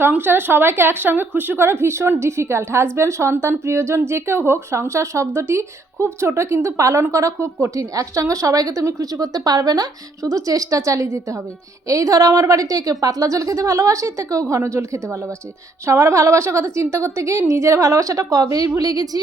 সংসারে সবাইকে একসঙ্গে খুশি করা ভীষণ ডিফিকাল্ট হাজব্যান্ড সন্তান, প্রিয়জন, যে কেউ হোক, সংসার শব্দটি খুব ছোট, কিন্তু পালন করা খুব কঠিন। একসঙ্গে সবাইকে তুমি খুশি করতে পারবে না, শুধু চেষ্টা চালিয়ে দিতে হবে। এই ধরো আমার বাড়িতে কেউ পাতলা জল খেতে ভালোবাসে, তো কেউ ঘন জল খেতে ভালোবাসে। সবার ভালোবাসার কথা চিন্তা করতে গিয়ে নিজের ভালোবাসাটা কবেই ভুলে গেছি।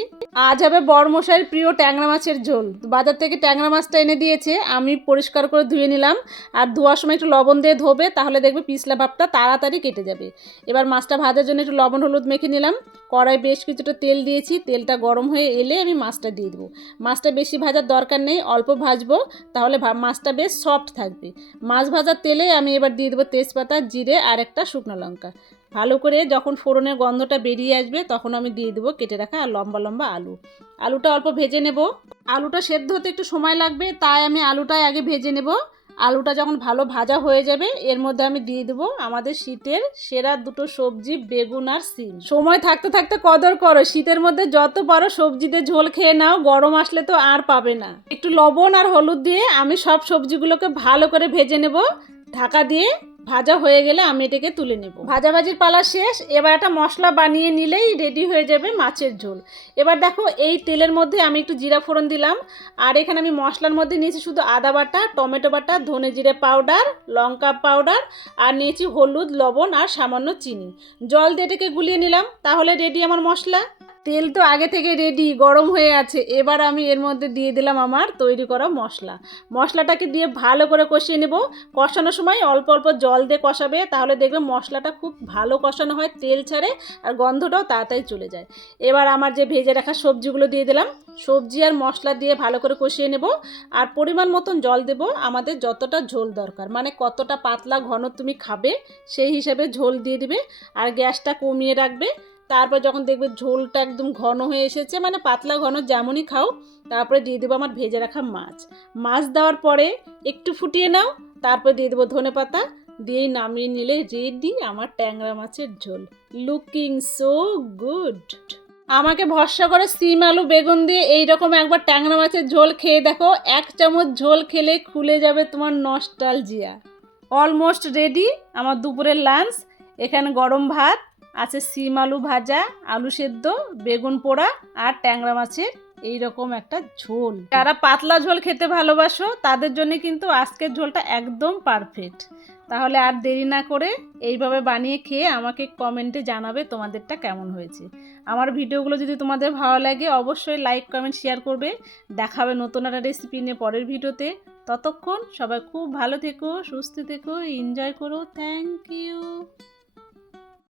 আজ হবে বড়মশাইয়ের প্রিয় ট্যাংরা মাছের ঝোল। বাজার থেকে ট্যাংরা মাছটা এনে দিয়েছে, আমি পরিষ্কার করে ধুয়ে নিলাম। আর ধোয়ার সময় একটু লবণ দিয়ে ধোবে, তাহলে দেখবে পিছলা ভাবটা তাড়াতাড়ি কেটে যাবে। এবার মাছটা ভাজার জন্য একটু লবণ, হলুদ মেখে নিলাম। কড়াই বেশ কিছুটা তেল দিয়েছি, তেলটা গরম হয়ে এলে আমি মাছটা দিয়ে দেবো। মাছটা বেশি ভাজার দরকার নেই, অল্প ভাজবো, তাহলে মাছটা বেশ সফট থাকবে। মাছ ভাজার তেলে আমি এবার দিয়ে দেবো তেজপাতা, জিরে আর একটা শুকনো লঙ্কা। ভালো করে যখন ফোড়নের গন্ধটা বেরিয়ে আসবে, তখন আমি দিয়ে দেবো কেটে রাখা আর লম্বা লম্বা আলু। আলুটা অল্প ভেজে নেব। আলুটা সেদ্ধ হতে একটু সময় লাগবে, তাই আমি আলুটাই আগে ভেজে নেব। আলুটা যখন ভালো ভাজা হয়ে যাবে, এর মধ্যে আমি দিয়ে দেবো আমাদের শীতের সেরা দুটো সবজি বেগুন আর সিম। সময় থাকতে থাকতে কদর করো, শীতের মধ্যে যত পারো সবজিতে ঝোল খেয়ে নাও, গরম আসলে তো আর পাবে না। একটু লবণ আর হলুদ দিয়ে আমি সব সবজিগুলোকে ভালো করে ভেজে নেব, ঢাকা দিয়ে ভাজা হয়ে গেলে আমি এটাকে তুলে নেব। ভাজাভাজির পালা শেষ, এবার একটা মশলা বানিয়ে নিলেই রেডি হয়ে যাবে মাছের ঝোল। এবার দেখো এই তেলের মধ্যে আমি একটু জিরা ফোড়ন দিলাম। আর এখানে আমি মশলার মধ্যে নিয়েছি শুধু আদা বাটা, টমেটো বাটা, ধনে জিরে পাউডার লঙ্কা পাউডার আর নিয়েছি হলুদ, লবণ, আর সামান্য চিনি। জল দিয়ে এটাকে গুলিয়ে নিলাম। তাহলে রেডি আমার মশলা। তেল তো আগে থেকে রেডি গরম হয়ে আছে। এবার আমি এর মধ্যে দিয়ে দিলাম আমার তৈরি করা মশলা। মশলাটাকে দিয়ে ভালো করে কষিয়ে নেব। কষানোর সময় অল্প অল্প জল দিয়ে কষাবে, তাহলে দেখবে মশলাটা খুব ভালো কষানো হয়, তেল ছাড়ে আর গন্ধটাও তাড়াতাড়ি চলে যায়। এবার আমার যে ভেজে রাখা সবজিগুলো দিয়ে দিলাম। সবজি আর মশলা দিয়ে ভালো করে কষিয়ে নেব। আর পরিমাণ মতন জল দেব, আমাদের যতটা ঝোল দরকার। মানে কতটা পাতলা ঘন তুমি খাবে, সেই হিসাবে ঝোল দিয়ে দিবে। আর গ্যাসটা কমিয়ে রাখবে। তারপর যখন দেখবে ঝোলটা একদম ঘন হয়ে এসেছে মানে পাতলা ঘন যেমনই খাও, তারপরে দিয়ে দেবো আমার ভেজে রাখা মাছ। মাছ দেওয়ার পরে একটু ফুটিয়ে নাও, তারপরে দিয়ে দেবো ধনে পাতা দিয়েই নামিয়ে নিলে রেডি আমার ট্যাংরা মাছের ঝোল। লুকিং সো গুড আমাকে ভরসা করে সিম, আলু, বেগুন দিয়ে এইরকম একবার ট্যাংরা মাছের ঝোল খেয়ে দেখো, এক চামচ ঝোল খেলে খুলে যাবে তোমার নস্টালজিয়া অলমোস্ট রেডি আমার দুপুরের লাঞ্চ এখানে গরম ভাত আছে সিম আলু ভাজা, আলু সেদ্ধ, বেগুন পোড়া আর ট্যাংরা মাছের এই রকম একটা ঝোল। যারা পাতলা ঝোল খেতে ভালোবাসো, তাদের জন্য কিন্তু আজকের ঝোলটা একদম পারফেক্ট তাহলে আর দেরি না করে এইভাবে বানিয়ে খেয়ে আমাকে কমেন্টে জানাবে তোমাদেরটা কেমন হয়েছে। আমার ভিডিওগুলো যদি তোমাদের ভালো লাগে, অবশ্যই লাইক, কমেন্ট শেয়ার করবে। দেখাবে নতুন একটা রেসিপি নিয়ে পরের ভিডিওতে। ততক্ষণ সবাই খুব ভালো থেকো, সুস্থ থেকো এনজয় করো। Thank you